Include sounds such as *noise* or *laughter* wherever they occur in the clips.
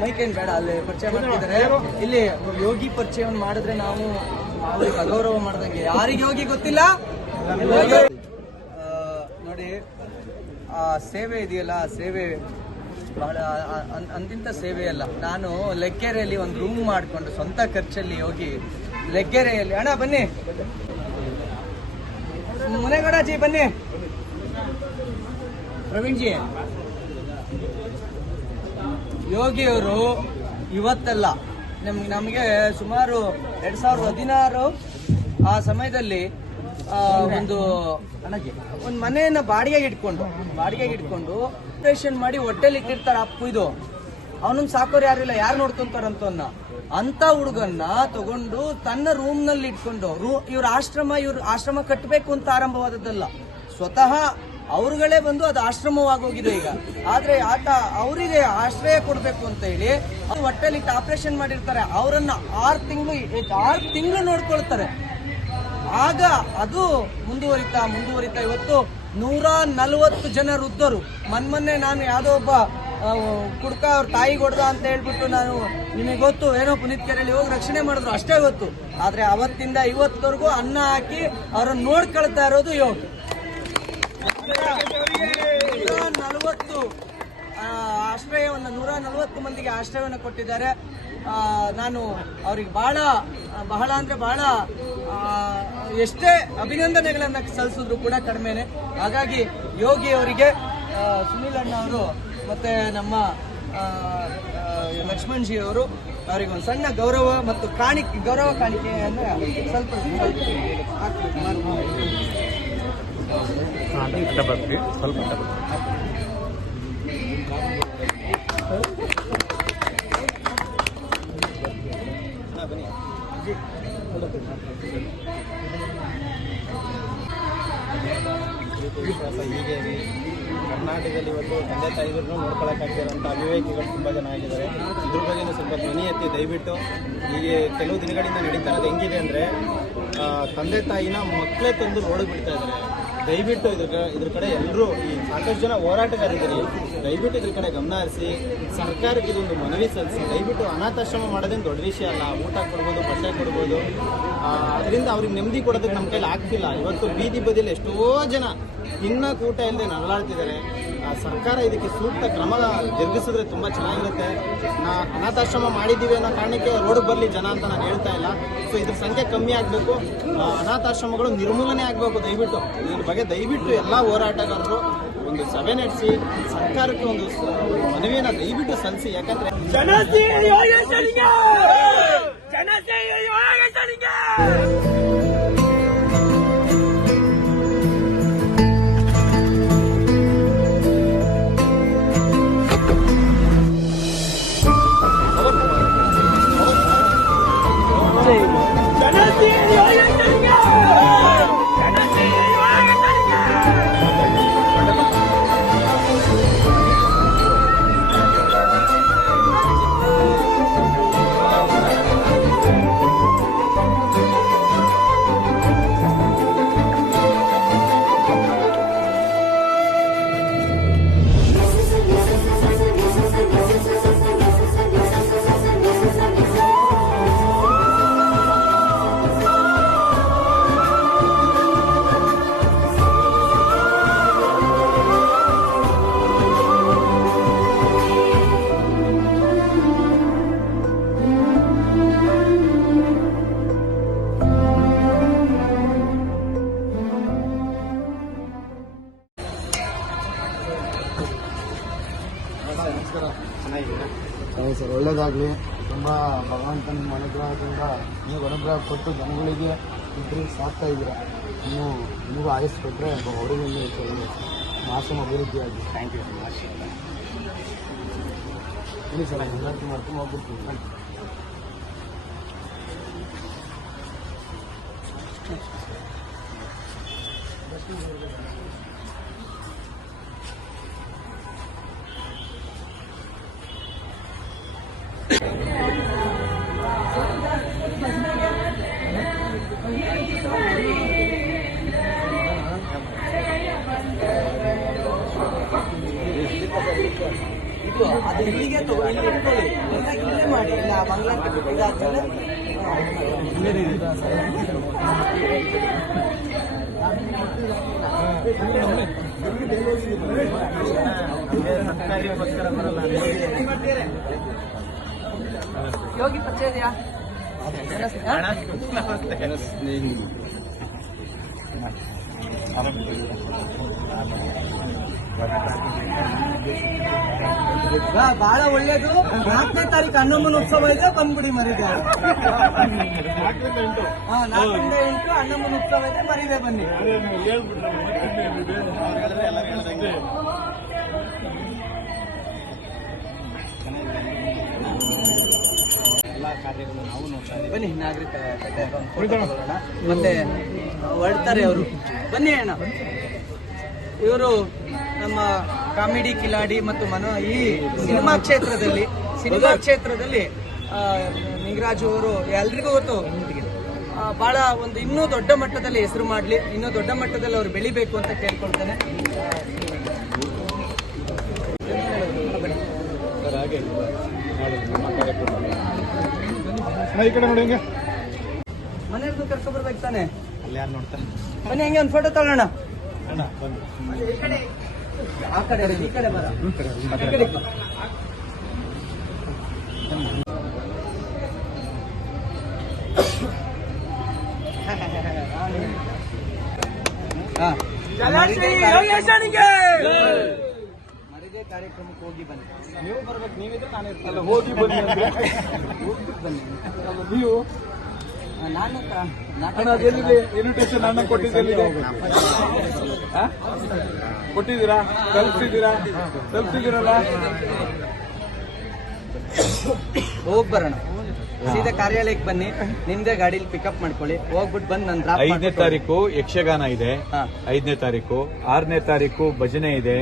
Mic ಏನ್ ಬೇಡ ಅಲ್ಲಿ ಪರಿಚಯ ಮಾಡ್ತಿದ್ದಾರೆ. ಇಲ್ಲಿ ಯೋಗಿ ಪರಿಚಯವನ್ನು ಮಾಡಿದ್ರೆ ನಾವು ಅಗೌರವ ಮಾಡ್ದಂಗೆ. ಯಾರಿಗೆ ಯೋಗಿ ಗೊತ್ತಿಲ್ಲ? ನೋಡಿ ಆ ಸೇವೆ ಇದೆಯಲ್ಲ ಆ ಸೇವೆ ಬಹಳ ಅಂತಿಂತ ಸೇವೆ ಅಲ್ಲ. ನಾನು ಲೆಗ್ಗೆರೆಯಲ್ಲಿ ಒಂದು ರೂಮ್ ಮಾಡಿಕೊಂಡು ಸ್ವಂತ ಖರ್ಚಲ್ಲಿ ಹೋಗಿ ಲೆಗ್ಗೆರೆಯಲ್ಲಿ ಅಣ್ಣ ಬನ್ನಿ. ಮುನೇಗೌಡಜಿ ಬನ್ನಿ. ಪ್ರವೀಣ್ ಜಿ ಯೋಗಿಯವರು ಇವತ್ತಲ್ಲ. ನಮ್ಗೆ ನಮಗೆ ಸುಮಾರು ಎರಡ್ ಸಾವಿರದ ಹದಿನಾರು ಆ ಸಮಯದಲ್ಲಿ ಒಂದು ಒಂದು ಮನೆಯನ್ನ ಬಾಡಿಗೆಗೆ ಇಟ್ಕೊಂಡು ಬಾಡಿಗೆಗೆ ಇಟ್ಕೊಂಡು ಆಪರೇಷನ್ ಮಾಡಿ ಹೊಟ್ಟೆಲಿ ಇಟ್ಟಿರ್ತಾರೆ ಅಪ್ಪು ಇದು. ಅವನನ್ನ ಸಾಕೋರು ಯಾರಿಲ್ಲ ಯಾರು ನೋಡ್ಕೊಂತಾರಂತ ಅಂತ ಹುಡುಗನ್ನ ತಗೊಂಡು ತನ್ನ ರೂಮ್ನಲ್ಲಿ ಇಟ್ಕೊಂಡು, ರೂ, ಇವ್ರ ಆಶ್ರಮ ಇವ್ರ ಆಶ್ರಮ ಕಟ್ಟಬೇಕು ಅಂತ ಆರಂಭವಾದದ್ದಲ್ಲ. ಸ್ವತಃ ಅವ್ರುಗಳೇ ಬಂದು ಅದು ಆಶ್ರಮವಾಗೋಗಿದೆ ಈಗ. ಆದ್ರೆ ಆತ ಅವರಿಗೆ ಆಶ್ರಯ ಕೊಡ್ಬೇಕು ಅಂತ ಹೇಳಿ ಹೊಟ್ಟೆಲಿ ಆಪರೇಷನ್ ಮಾಡಿರ್ತಾರೆ. ಅವರನ್ನ ಆರು ತಿಂಗಳು ಆರು ತಿಂಗಳು ನೋಡ್ಕೊಳ್ತಾರೆ. ಆಗ ಅದು ಮುಂದುವರಿತಾ ಮುಂದುವರಿತಾ. ಇವತ್ತು ನೂರ ನಲವತ್ತು ಜನ ವೃದ್ಧರು. ಮೊನ್ನೆ ನಾನು ಯಾವುದೋ ಒಬ್ಬ ಕುಡ್ಕ ಅವ್ರ ತಾಯಿ ಹೊಡೆದ ಅಂತ ಹೇಳ್ಬಿಟ್ಟು ನಾನು ನಿಮಗೆ ಗೊತ್ತು, ಏನೋ ಪುನೀತ್ ಕೆರೆಯಲ್ಲಿ ಹೋಗಿ ರಕ್ಷಣೆ ಮಾಡಿದ್ರು. ಅಷ್ಟೇ ಗೊತ್ತು. ಆದ್ರೆ ಅವತ್ತಿಂದ ಇವತ್ತವರೆಗೂ ಅನ್ನ ಹಾಕಿ ಅವರನ್ನು ನೋಡ್ಕೊಳ್ತಾ ಇರೋದು ಯೋಗಿ ನೂರ ನಲವತ್ತು ಆಶ್ರಯವನ್ನು ನೂರ ನಲವತ್ತು ಮಂದಿಗೆ ಆಶ್ರಯವನ್ನು ಕೊಟ್ಟಿದ್ದಾರೆ ನಾನು ಅವ್ರಿಗೆ ಬಹಳ ಬಹಳ ಅಂದ್ರೆ ಬಹಳ ಎಷ್ಟೇ ಅಭಿನಂದನೆಗಳನ್ನ ಸಲ್ಲಿಸಿದ್ರು ಕೂಡ ಕಡಿಮೆನೆ ಹಾಗಾಗಿ ಯೋಗಿ ಅವರಿಗೆ ಸುನೀಲ್ ಅಣ್ಣ ಅವರು ಮತ್ತೆ ನಮ್ಮ ಲಕ್ಷ್ಮಣ್ ಜಿ ಅವರು ಅವರಿಗೆ ಒಂದು ಸಣ್ಣ ಗೌರವ ಮತ್ತು ಕಾಣಿಕೆ, ಗೌರವ ಕಾಣಿಕೆಯನ್ನು ಸ್ವಲ್ಪ. ಸ್ವಲ್ಪ ಹೀಗೆ. ಕರ್ನಾಟಕದಲ್ಲಿ ಇವತ್ತು ತಂದೆ ತಾಯಿದ್ರು ನೋಡ್ಕೊಳ್ಳೋಕ್ಕಾಗ್ತಿರೋಂಥ ಅವಿವೇಕಿಗಳು ತುಂಬ ಜನ ಆಗಿದ್ದಾರೆ ಇದ್ರ ಬಗ್ಗೆನೂ ಸ್ವಲ್ಪ ಧ್ವನಿ ಎತ್ತಿ ದಯವಿಟ್ಟು ಹೀಗೆ ಕೆಲವು ದಿನಗಳಿಂದ ನಡೀತಾ ಇರೋದು ಹೆಂಗಿದೆ ಅಂದರೆ ತಂದೆ ತಾಯಿನ ಮಕ್ಕಳೇ ತಂದು ನೋಡಿಬಿಡ್ತಾ ಬಿಡ್ತಾ ಇದ್ದಾರೆ ದಯವಿಟ್ಟು ಇದ್ರ ಇದ್ರ ಕಡೆ ಎಲ್ಲರೂ ಈ ಸಾಕಷ್ಟು ಜನ ಹೋರಾಟಗಾರಿದ್ದೀರಿ ದಯವಿಟ್ಟು ಇದ್ರ ಕಡೆ ಗಮನ ಹರಿಸಿ. ಸರ್ಕಾರಕ್ಕೆ ಇದೊಂದು ಮನವಿ ಸಲ್ಲಿಸಿ. ದಯವಿಟ್ಟು ಅನಾಥಾಶ್ರಮ ಮಾಡೋದೇನು ದೊಡ್ಡ ವಿಷಯ ಅಲ್ಲ. ಊಟ ಕೊಡ್ಬೋದು, ಬಟ್ಟೆ ಕೊಡ್ಬೋದು. ಅದರಿಂದ ಅವ್ರಿಗೆ ನೆಮ್ಮದಿ ಕೊಡೋದಕ್ಕೆ ನಮ್ಮ ಕೈಲಿ ಆಗ್ತಿಲ್ಲ. ಇವತ್ತು ಬೀದಿ ಬದಿಯಲ್ಲಿ ಎಷ್ಟೋ ಜನ ತಿನ್ನಕ್ಕೆ ಊಟ ಇಲ್ಲದೆ ನರಳಾಡ್ತಿದ್ದಾರೆ. ಸರ್ಕಾರ ಇದಕ್ಕೆ ಸೂಕ್ತ ಕ್ರಮ ಜರುಗಿಸಿದ್ರೆ ತುಂಬ ಚೆನ್ನಾಗಿರುತ್ತೆ. ನಾ ಅನಾಥಾಶ್ರಮ ಮಾಡಿದ್ದೀವಿ ಅನ್ನೋ ಕಾರಣಕ್ಕೆ ರೋಡ್ ಬರಲಿ ಜನ ಅಂತ ನಾನು ಹೇಳ್ತಾ ಇಲ್ಲ. ಸೊ ಇದ್ರ ಸಂಖ್ಯೆ ಕಮ್ಮಿ ಆಗಬೇಕು. ಅನಾಥಾಶ್ರಮಗಳು ನಿರ್ಮೂಲನೆ ಆಗಬೇಕು ದಯವಿಟ್ಟು. ಇದ್ರ ಬಗ್ಗೆ ದಯವಿಟ್ಟು ಎಲ್ಲ ಹೋರಾಟಗಾರರು ಒಂದು ಸಭೆ ನಡೆಸಿ, ಸರ್ಕಾರಕ್ಕೆ ಒಂದು ಮನವಿಯನ್ನ ದಯವಿಟ್ಟು ಸಲ್ಲಿಸಿ. ಯಾಕಂದ್ರೆ Amen. ಹೌದು ಸರ್ ಒಳ್ಳೇದಾಗಲಿ. ತುಂಬ ಭಗವಂತನ ಅನುಗ್ರಹದಿಂದ ನೀವು ಅನುಗ್ರಹ ಕೊಟ್ಟು ಜನಗಳಿಗೆ ಇಬ್ಬರಿಗೆ ಸಾಕ್ತಾ ಇದ್ದೀರಾ. ಇನ್ನು ನಿಮಗೂ ಆಯಸ್ಸು ಕೊಟ್ಟರೆ ಅವರಿಗೆ ಇನ್ನೂ ಹೆಚ್ಚು ಒಳ್ಳೆಯದು. ಆಶ್ರಮ ಅಭಿವೃದ್ಧಿ ಆಗಿ ಥ್ಯಾಂಕ್ ಯು ಇಲ್ಲಿ ಸರ್ ಎಲ್ಲರಿಗೂ ಮಾಡ್ಕೊಂಡು ಹೋಗ್ಬಿಡ್ತೀನಿ. ಇದು ಅದು ಇಲ್ಲಿಗೆ ತಗೊಳ್ಳಿ ಇಲ್ಲಿ ಮಾಡಿ. ಇಲ್ಲ ಬಂಗ್ಲಾ ಇದಾದ್ಮೇಲೆ ಯೋಗಿ ಪರಿಚಯ ಇದೆಯಾ? ಬಾ- ಬಹಳ ಒಳ್ಳೇದು. ನಾಲ್ಕನೇ ತಾರೀಕು ಅಣ್ಣಮ್ಮನ ಉತ್ಸವ ಇದೆ ಬಂದ್ಬಿಡಿ ಮರಿದೆ. ನಾಲ್ಕರಿಂದ ಎಂಟು ಅಣ್ಣಮ್ಮನ ಉತ್ಸವ ಇದೆ, ಮರಿದೆ ಬನ್ನಿ. ಬನ್ನಿ, ನಾಗರಿಕ ಮತ್ತೆ, ಹೊರಡ್ತಾರೆ ಅವರು. ಬನ್ನಿ ಅಣ್ಣ. ಇವರು ನಮ್ಮ ಕಾಮಿಡಿ ಕಿಲಾಡಿ ಮತ್ತು ಮನೋ ಈ ಸಿನಿಮಾ ಕ್ಷೇತ್ರದಲ್ಲಿ ಸಿನಿಮಾ ಕ್ಷೇತ್ರದಲ್ಲಿ ನಿಂಗರಾಜು ಅವರು ಎಲ್ರಿಗೂ ಗೊತ್ತು. ಬಹಳ ಒಂದು ಇನ್ನೂ ದೊಡ್ಡ ಮಟ್ಟದಲ್ಲಿ ಹೆಸರು ಮಾಡಲಿ ಇನ್ನೂ ದೊಡ್ಡ ಮಟ್ಟದಲ್ಲಿ ಅವರು ಬೆಳಿಬೇಕು ಅಂತ ಕೇಳ್ಕೊಳ್ತೇನೆ. ಮನೆಯವ್ರದ್ದು ಕರ್ಕೊಬರ್ಬೇಕು ತಾನೆ? ಅಲ್ಲಿ ಯಾರು ನೋಡ್ತಾರೆ? ಬನ್ನಿ ಹಂಗೆ ಒಂದು ಫೋಟೋ ತಗೊಳ್ಳೋಣ ಆ ಕಡೆ ಈ ಕಡೆ ಬರ. ಮರಿಗೆ ಕಾರ್ಯಕ್ರಮಕ್ಕೆ ಹೋಗಿ ಬನ್ನಿ. ನೀವು ಬರ್ಬೇಕು ನೀವಿದ್ರೆ ನಾನು ಇರ್ತೀನಿ ಹೋಗಿ ಬನ್ನಿ ಹೋಗ್ಬಿಟ್ಟು ಬನ್ನಿ. ನೀವು? ನಾನು ಇನ್ವಿಟೇಷನ್ ಆ? ಕೊಟ್ಟಿದ್ದೀರಾ? ತಲುಪಿಸಿದ್ದೀರಾ ತಲುಪಿಸಿದ್ದೀರಲ್ಲ ಹೋಗ್ ಬರೋಣ. ಸೀದಾ ಕಾರ್ಯಾಲಯಕ್ಕೆ ಬನ್ನಿ. ನಿಮ್ದೇ ಗಾಡಿಲಿ ಪಿಕಪ್ ಮಾಡ್ಕೊಳ್ಳಿ. ಹೋಗ್ಬಿಟ್ಟು ಬಂದು ನಂತರ ಡ್ರಾಪ್ ಐದನೇ ತಾರೀಕು ಯಕ್ಷಗಾನ ಇದೆ. ಹಾ. ಐದನೇ ತಾರೀಕು ಆರನೇ ತಾರೀಕು ಭಜನೆ ಇದೆ.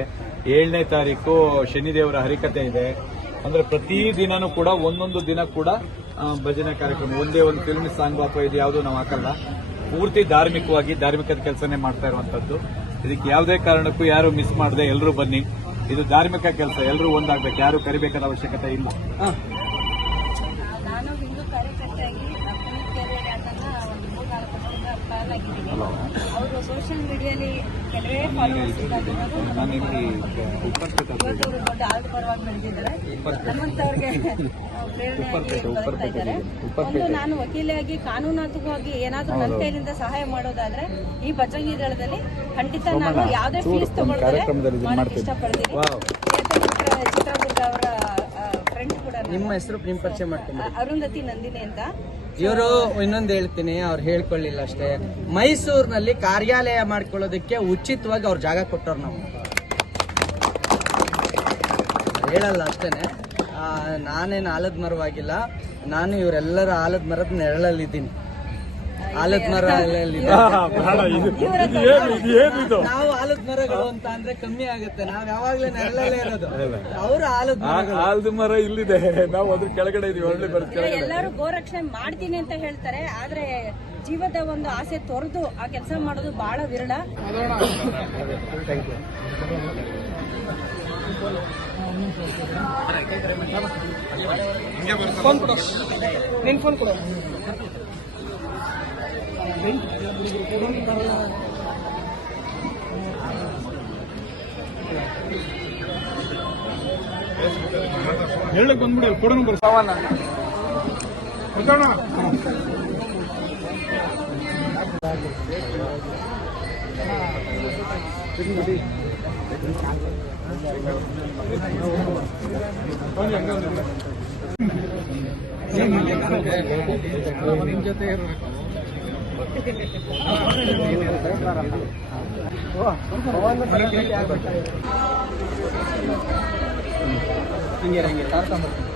ಏಳನೇ ತಾರೀಕು ಶನಿದೇವರ ಹರಿಕತೆ ಇದೆ. ಅಂದ್ರೆ ಪ್ರತಿ ದಿನನೂ ಕೂಡ ಒಂದೊಂದು ದಿನ ಕೂಡ ಭಜನೆ ಕಾರ್ಯಕ್ರಮ. ಒಂದೇ ಒಂದು ಫಿಲ್ಮ್ ಸಾಂಗ್ ಅಥವಾ ಇದು ಯಾವುದು ನಾವು ಹಾಕಲ್ಲ. ಪೂರ್ತಿ ಧಾರ್ಮಿಕವಾಗಿ ಧಾರ್ಮಿಕದ ಕೆಲಸನೇ ಮಾಡ್ತಾ ಇರುವಂತದ್ದು. ಇದಕ್ಕೆ ಯಾವುದೇ ಕಾರಣಕ್ಕೂ ಯಾರು ಮಿಸ್ ಮಾಡದೆ ಎಲ್ಲರೂ ಬನ್ನಿ. ಇದು ಧಾರ್ಮಿಕ ಕೆಲಸ ಎಲ್ಲರೂ ಒಂದಾಗ್ಬೇಕು ಯಾರು ಕರಿಬೇಕಾದ ಅವಶ್ಯಕತೆ ಇಲ್ಲ. ನಾನು ಹಿಂದೂ ಕಾರ್ಯಕರ್ತೆಯಾಗಿ ಸೋಷಿಯಲ್ ಮೀಡಿಯಾಲಿ ಕೆಲವೇ ಫಾಲೋವರ್ಸ್ ಇವತ್ತು ದೊಡ್ಡ ಪರವಾಗಿ ಬೆಳೆದಿದ್ದಾರೆ ಪ್ರೇರಣೆಯಾಗಿ ಒಂದು ನಾನು ವಕೀಲಿಯಾಗಿ ಕಾನೂನಾತ್ಮಕವಾಗಿ ಏನಾದ್ರೂ ನನ್ನ ಕೈಲಿಂದ ಸಹಾಯ ಮಾಡೋದಾದ್ರೆ ಈ ಬಜರಂಗಿ ದಳದಲ್ಲಿ ಖಂಡಿತ ನಾನು ಯಾವುದೇ ಫೀಸ್ ತಗೊಳ್ತಾರೆ ಮಾಡಕ್ಕೆ ಇಷ್ಟಪಡ್ತೀನಿ. ಯಾಕಂದ್ರೆ ಚಿತ್ರದುರ್ಗ ಅವರ ಫ್ರೆಂಡ್ ಕೂಡ ನಾನು. ನಿಮ್ಮ ಹೆಸರು ನಿಮ್ಮ ಪರಿಚಯ ಮಾಡ್ಕೊಂಡು ಅರುಂಧತಿ ನಂದಿನಿ ಅಂತ. ಇವರು ಇನ್ನೊಂದು ಹೇಳ್ತೀನಿ ಅವ್ರು ಹೇಳ್ಕೊಳ್ಳಿಲ್ಲ ಅಷ್ಟೇ. ಮೈಸೂರಿನಲ್ಲಿ ಕಾರ್ಯಾಲಯ ಮಾಡ್ಕೊಳ್ಳೋದಕ್ಕೆ ಉಚಿತವಾಗಿ ಅವ್ರು ಜಾಗ ಕೊಟ್ಟವ್ರು ನಾವು. ಹೇಳಲ್ಲ ಅಷ್ಟೇನೆ. ಆ, ನಾನೇನು ಆಲದ ಮರವಾಗಿಲ್ಲ ನಾನು ಇವರೆಲ್ಲರ ಆಲದ ಮರದ ನೆರಳಲ್ಲಿದ್ದೀನಿ. ಆಲದ ಮರ *laughs* ನಾವು ಮರಗಳು ಅಂತ ಅಂದ್ರೆ ಕಮ್ಮಿ ಆಗುತ್ತೆ. ನಾವ್ ಯಾವಾಗ್ಲೂ ನೆರಳಲ್ಲೇ ಇರೋದು. ಅವರು ಆಲದ ಮರಗಳು. ಆಲ್ದು ಮರ ಇಲ್ಲಿದೆ. ನಾವು ಅದ್ರ ಕೆಳಗಡೆ ಇದೀವಿ ಒಳ್ಳೆ ಬರುತ್ತೆ ಎಲ್ಲರೂ ಗೋರಕ್ಷಣೆ ಮಾಡ್ತೀನಿ ಅಂತ ಹೇಳ್ತಾರೆ. ಆದ್ರೆ ಜೀವದ ಒಂದು ಆಸೆ ತೊರೆದು ಆ ಕೆಲಸ ಮಾಡೋದು ಬಹಳ ವಿರಳ. ನಿನ್ ಫೋನ್ ಕೊಡು ಹೇಳಕ್ ಬಂದ್ಬಿಡಿ ಕೊಡೋಣ ಬರ್ತಾವಣ್ಣ ಹಿಂಗೆ ಹಿಂಗೆ ತಾರ್ಕೊಂಬರ್ತೀನಿ